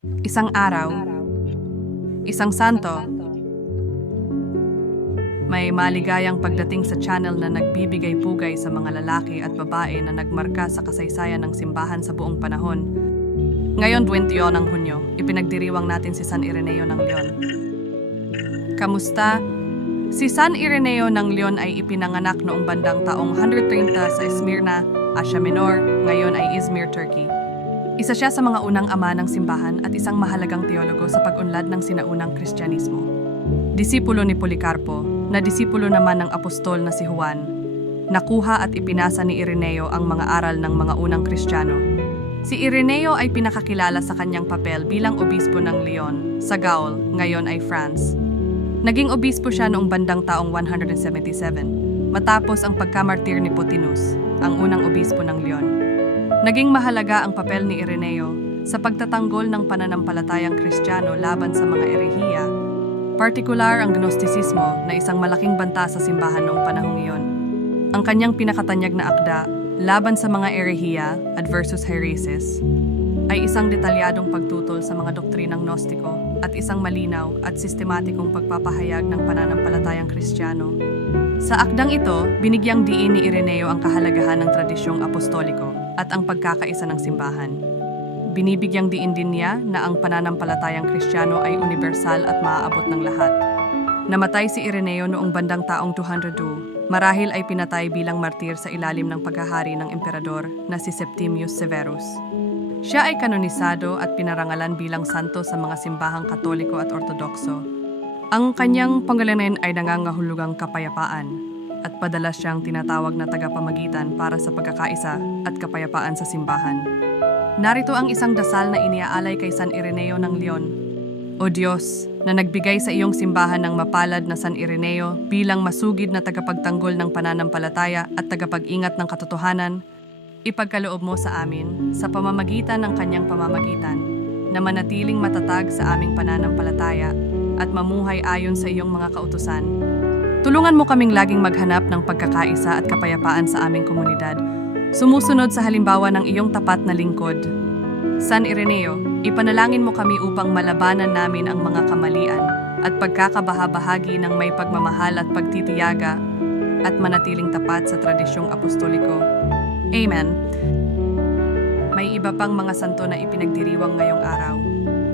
Isang araw, isang santo, may maligayang pagdating sa channel na nagbibigay pugay sa mga lalaki at babae na nagmarka sa kasaysayan ng simbahan sa buong panahon. Ngayon, 21 ng Hunyo, ipinagdiriwang natin si San Ireneo ng Leon. Kamusta? Si San Ireneo ng Leon ay ipinanganak noong bandang taong 130 sa Smyrna, Asia Minor, ngayon ay Izmir, Turkey. Isa siya sa mga unang ama ng simbahan at isang mahalagang teologo sa pag-unlad ng sinaunang Kristyanismo. Disipulo ni Policarpo, na disipulo naman ng apostol na si Juan. Nakuha at ipinasa ni Ireneo ang mga aral ng mga unang Kristiyano. Si Ireneo ay pinakakilala sa kanyang papel bilang obispo ng Lyon, sa Gaul, ngayon ay France. Naging obispo siya noong bandang taong 177, matapos ang pagkamartir ni Potinus, ang unang obispo ng Lyon. Naging mahalaga ang papel ni Ireneo sa pagtatanggol ng pananampalatayang Kristiyano laban sa mga erehiya, partikular ang Gnostisismo na isang malaking banta sa simbahan noong panahong iyon. Ang kanyang pinakatanyag na akda, Laban sa mga erehiya, Adversus Heresis, ay isang detalyadong pagtutol sa mga doktrinang Gnostiko at isang malinaw at sistematikong pagpapahayag ng pananampalatayang Kristiyano. Sa akdang ito, binigyang diin ni Ireneo ang kahalagahan ng tradisyong apostoliko at ang pagkakaisa ng simbahan. Binibigyang diin din niya na ang pananampalatayang Kristiyano ay universal at maaabot ng lahat. Namatay si Ireneo noong bandang taong 202. Marahil ay pinatay bilang martir sa ilalim ng paghahari ng emperador na si Septimius Severus. Siya ay kanonisado at pinarangalan bilang santo sa mga simbahang katoliko at ortodokso. Ang kanyang pangalan ay nangangahulugang kapayapaan at padalas siyang tinatawag na tagapamagitan para sa pagkakaisa at kapayapaan sa simbahan. Narito ang isang dasal na iniaalay kay San Ireneo ng Leon. O Diyos, na nagbigay sa iyong simbahan ng mapalad na San Ireneo bilang masugid na tagapagtanggol ng pananampalataya at tagapag-ingat ng katotohanan, ipagkaloob mo sa amin sa pamamagitan ng kanyang pamamagitan na manatiling matatag sa aming pananampalataya at mamuhay ayon sa iyong mga kautusan. Tulungan mo kaming laging maghanap ng pagkakaisa at kapayapaan sa aming komunidad, sumusunod sa halimbawa ng iyong tapat na lingkod. San Ireneo, ipanalangin mo kami upang malabanan namin ang mga kamalian at pagkakabahabahagi ng may pagmamahal at pagtitiyaga at manatiling tapat sa tradisyong apostoliko. Amen. May iba pang mga santo na ipinagdiriwang ngayong araw.